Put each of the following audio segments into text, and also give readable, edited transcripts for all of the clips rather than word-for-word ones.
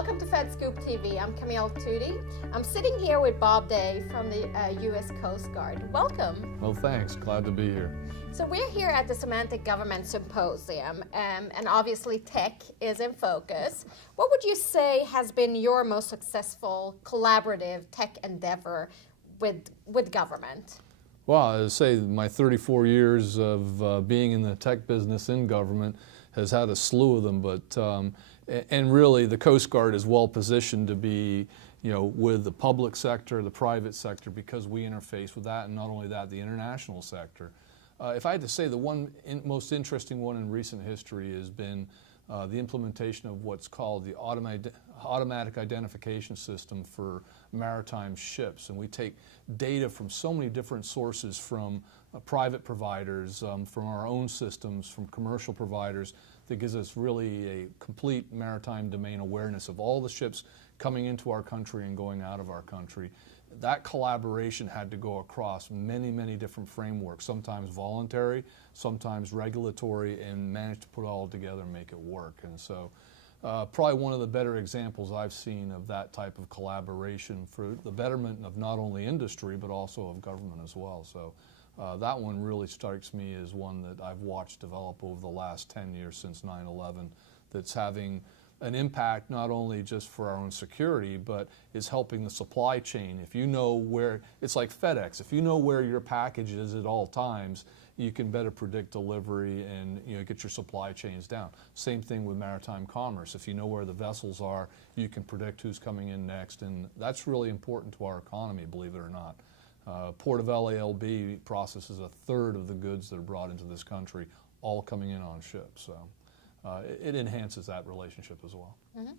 Welcome to FedScoopTV. I'm Camille Tootie. I'm sitting here with Bob Day from the U.S. Coast Guard. Welcome. Well, thanks. Glad to be here. So we're here at the Semantic Government Symposium, and obviously tech is in focus. What would you say has been your most successful collaborative tech endeavor with government? Well, I say my 34 years of being in the tech business in government has had a slew of them, but and really the Coast Guard is well positioned to be, with the public sector, the private sector, because we interface with that, and not only that, the international sector. If I had to say the most interesting one in recent history has been the implementation of what's called the automatic identification system for maritime ships. And we take data from so many different sources, from private providers, from our own systems, from commercial providers, that gives us really a complete maritime domain awareness of all the ships coming into our country and going out of our country. That collaboration had to go across many, many different frameworks, sometimes voluntary, sometimes regulatory, and managed to put it all together and make it work. And so probably one of the better examples I've seen of that type of collaboration for the betterment of not only industry, but also of government as well. So that one really strikes me as one that I've watched develop over the last 10 years since 9/11, that's having an impact not only just for our own security, but is helping the supply chain. If you know where, it's like FedEx, if you know where your package is at all times, you can better predict delivery and get your supply chains down. Same thing with maritime commerce. If you know where the vessels are, you can predict who's coming in next, and that's really important to our economy, believe it or not. Port of LALB processes a third of the goods that are brought into this country, all coming in on ships. So it enhances that relationship as well. Mm-hmm.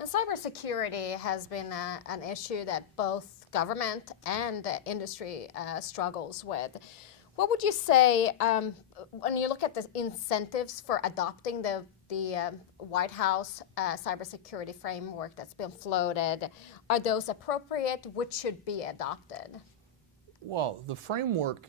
And cybersecurity has been an issue that both government and industry struggles with. What would you say when you look at the incentives for adopting the White House cybersecurity framework that's been floated? Are those appropriate? Which should be adopted? Well, the framework,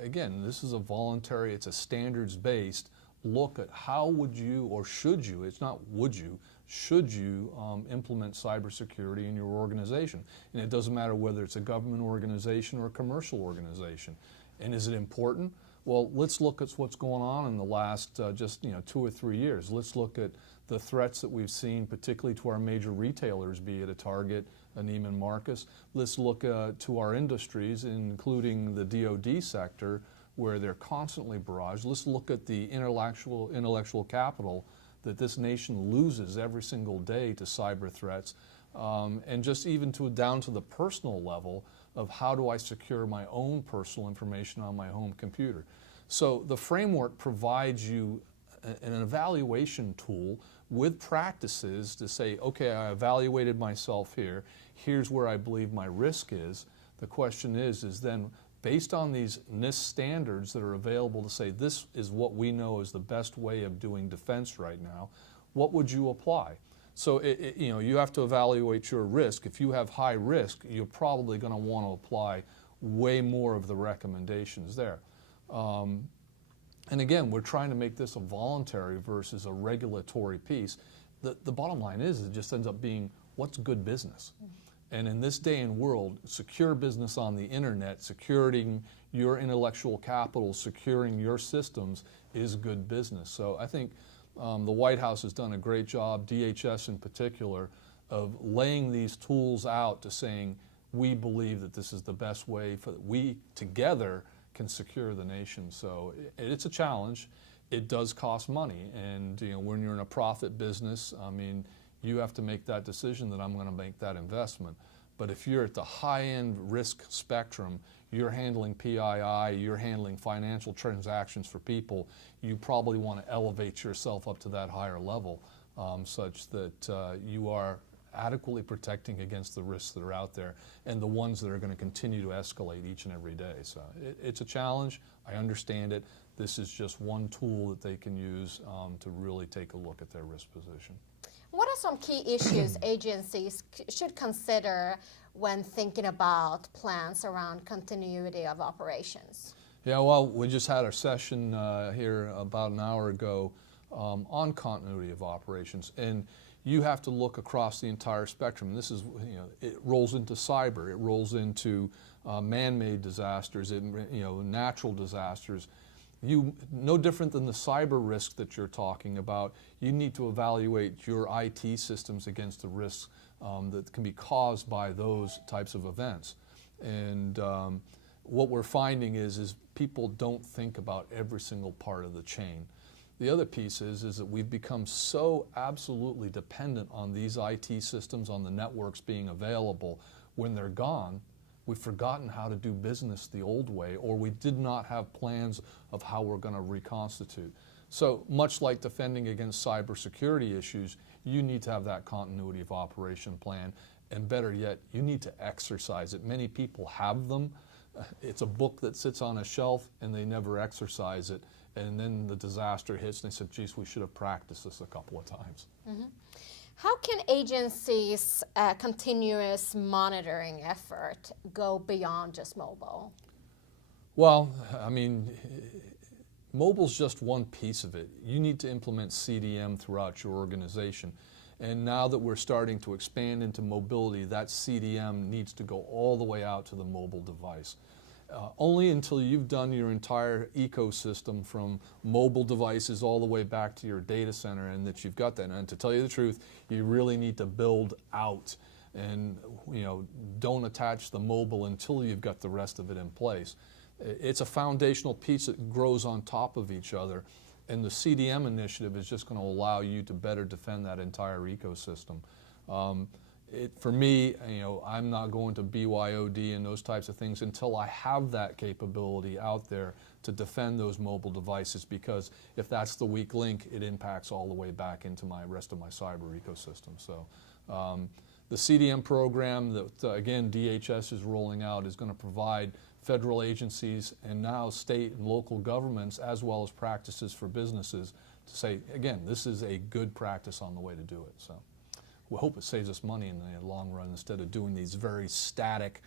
again, this is a voluntary, it's a standards-based look at how would you, or should you, it's not would you, should you implement cybersecurity in your organization. And it doesn't matter whether it's a government organization or a commercial organization. And is it important? Well, let's look at what's going on in the last just 2 or 3 years. Let's look at the threats that we've seen, particularly to our major retailers, be it a Target, a Neiman Marcus. Let's look to our industries, including the DoD sector, where they're constantly barraged. Let's look at the intellectual capital that this nation loses every single day to cyber threats, and just even down to the personal level of how do I secure my own personal information on my home computer. So the framework provides you an evaluation tool with practices to say, okay, I evaluated myself here, here's where I believe my risk is. The question is then, based on these NIST standards that are available to say this is what we know is the best way of doing defense right now, what would you apply? So you have to evaluate your risk. If you have high risk, you're probably going to want to apply way more of the recommendations there. And again, we're trying to make this a voluntary versus a regulatory piece. The bottom line is it just ends up being what's good business. And in this day and world, secure business on the internet, securing your intellectual capital, securing your systems is good business. So I think the White House has done a great job, DHS in particular, of laying these tools out to saying we believe that this is the best way for we together can secure the nation. So it's a challenge. It does cost money, and when you're in a profit business, I mean, you have to make that decision that I'm going to make that investment. But if you're at the high-end risk spectrum, you're handling PII, you're handling financial transactions for people, you probably want to elevate yourself up to that higher level such that you are adequately protecting against the risks that are out there and the ones that are going to continue to escalate each and every day. So it's a challenge. I understand it. This is just one tool that they can use to really take a look at their risk position. What are some key issues agencies should consider when thinking about plans around continuity of operations? Yeah, well, we just had our session here about an hour ago on continuity of operations. And you have to look across the entire spectrum. This is, it rolls into cyber, it rolls into man-made disasters, natural disasters. No different than the cyber risk that you're talking about, you need to evaluate your IT systems against the risks that can be caused by those types of events. And what we're finding is people don't think about every single part of the chain. The other piece is that we've become so absolutely dependent on these IT systems, on the networks being available. When they're gone, we've forgotten how to do business the old way, or we did not have plans of how we're going to reconstitute. So much like defending against cybersecurity issues, you need to have that continuity of operation plan, and better yet, you need to exercise it. Many people have them. It's a book that sits on a shelf and they never exercise it. And then the disaster hits and they said, geez, we should have practiced this a couple of times. Mm-hmm. How can agencies' continuous monitoring effort go beyond just mobile? Well, I mean, mobile's just one piece of it. You need to implement CDM throughout your organization. And now that we're starting to expand into mobility, that CDM needs to go all the way out to the mobile device. Only until you've done your entire ecosystem from mobile devices all the way back to your data center, and that you've got that. And to tell you the truth, you really need to build out and don't attach the mobile until you've got the rest of it in place. It's a foundational piece that grows on top of each other. And the CDM initiative is just going to allow you to better defend that entire ecosystem. For me, I'm not going to BYOD and those types of things until I have that capability out there to defend those mobile devices, because if that's the weak link, it impacts all the way back into my rest of my cyber ecosystem. So the CDM program that, again, DHS is rolling out is going to provide federal agencies and now state and local governments, as well as practices for businesses, to say, again, this is a good practice on the way to do it. So we hope it saves us money in the long run instead of doing these very static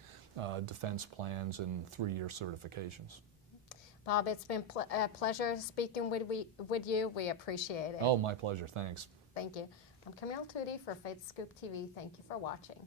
defense plans and 3-year certifications. Bob, it's been a pleasure speaking with you. We appreciate it. Oh, my pleasure. Thanks. Thank you. I'm Camille Tootie for FedScoopTV. Thank you for watching.